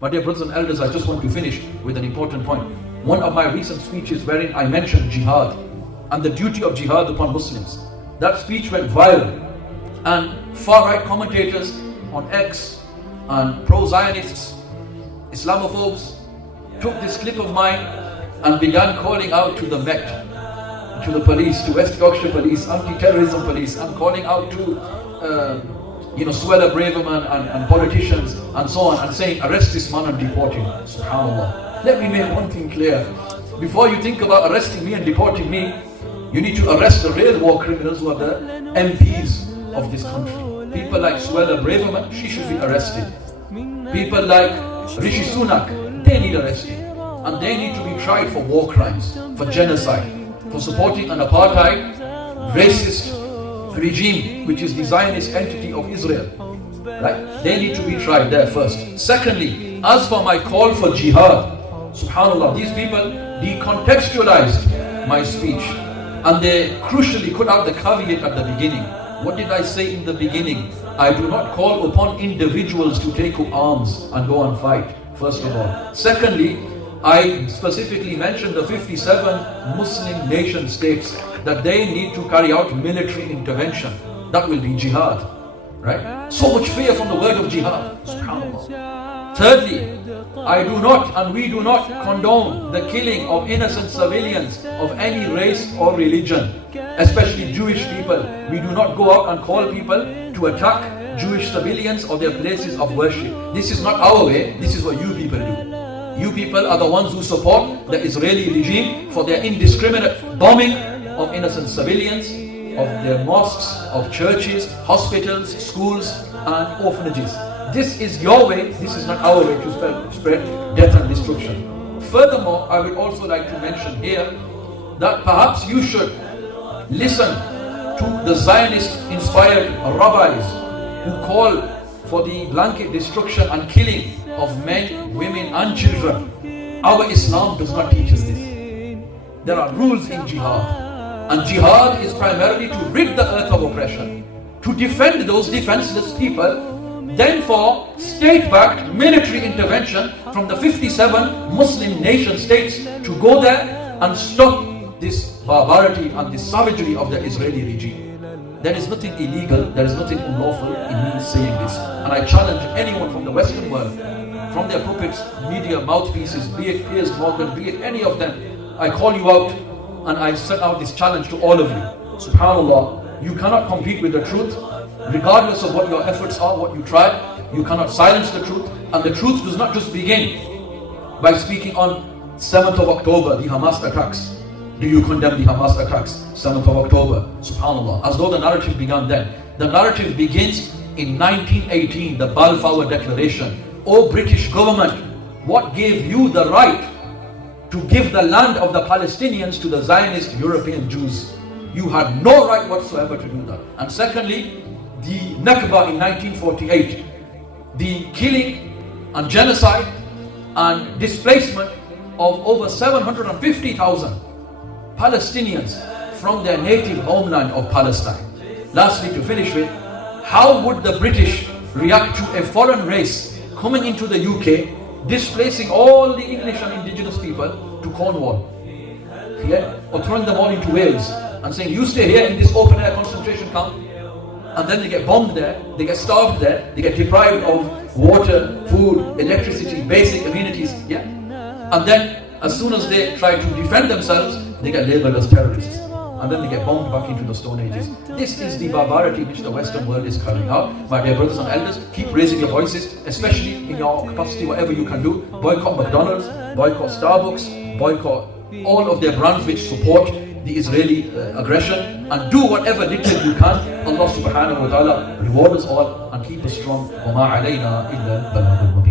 My dear brothers and elders, I just want to finish with an important point. One of my recent speeches wherein I mentioned jihad and the duty of jihad upon Muslims. That speech went viral, and far-right commentators on X and pro-Zionists, Islamophobes, took this clip of mine and began calling out to the Met, to the police, to West Yorkshire Police, anti-terrorism police, and calling out to Suella Braverman and politicians and so on, and saying, arrest this man and deport him. SubhanAllah. Let me make one thing clear. Before you think about arresting me and deporting me, you need to arrest the real war criminals who are the MPs of this country. People like Suella Braverman, she should be arrested. People like Rishi Sunak, they need arrested. And they need to be tried for war crimes, for genocide, for supporting an apartheid, racist regime, which is the Zionist entity of Israel. Right? They need to be tried there first. Secondly, as for my call for jihad, subhanAllah, these people decontextualized my speech, and they crucially cut out the caveat at the beginning. What did I say in the beginning? I do not call upon individuals to take up arms and go and fight, first of all. Secondly, I specifically mentioned the 57 Muslim nation states, that they need to carry out military intervention. That will be jihad. Right? So much fear from the word of jihad. SubhanAllah. Thirdly, I do not and we do not condone the killing of innocent civilians of any race or religion, especially Jewish people. We do not go out and call people to attack Jewish civilians or their places of worship. This is not our way, this is what you people do. You people are the ones who support the Israeli regime for their indiscriminate bombing of innocent civilians, of their mosques, of churches, hospitals, schools and orphanages. This is your way, this is not our way to spread death and destruction. Furthermore, I would also like to mention here that perhaps you should listen to the Zionist-inspired rabbis who call for the blanket destruction and killing of men, women and children. Our Islam does not teach us this. There are rules in jihad. And jihad is primarily to rid the earth of oppression, to defend those defenseless people, then for state-backed military intervention from the 57 Muslim nation states to go there and stop this barbarity and this savagery of the Israeli regime. There is nothing illegal, there is nothing unlawful in me saying this. And I challenge anyone from the Western world, from their puppets, media, mouthpieces, be it Piers Morgan, be it any of them, I call you out and I set out this challenge to all of you. SubhanAllah, you cannot compete with the truth, regardless of what your efforts are, what you try. You cannot silence the truth. And the truth does not just begin by speaking on 7th of October, the Hamas attacks. Do you condemn the Hamas attacks? 7th of October, subhanAllah, as though the narrative began then. The narrative begins in 1918, the Balfour Declaration. O British government, what gave you the right to give the land of the Palestinians to the Zionist European Jews? You had no right whatsoever to do that. And secondly, the Nakba in 1948, the killing and genocide and displacement of over 750,000 Palestinians from their native homeland of Palestine. Lastly, to finish with, how would the British react to a foreign race coming into the UK, displacing all the English and indigenous people to Cornwall, or throwing them all into Wales and saying, you stay here in this open air concentration camp, and then they get bombed there, they get starved there, they get deprived of water, food, electricity, basic amenities, and then as soon as they try to defend themselves, they get labeled as terrorists, and then they get bombed back into the Stone Ages. This is the barbarity which the Western world is carrying out. My dear brothers and elders, keep raising your voices, especially in your capacity, whatever you can do. Boycott McDonald's, boycott Starbucks, boycott all of their brands which support the Israeli aggression, and do whatever little you can. Allah subhanahu wa ta'ala reward us all and keep us strong. وَمَا عَلَيْنَا إِلَّا الْبَلَاغُ الْمُبِينُ.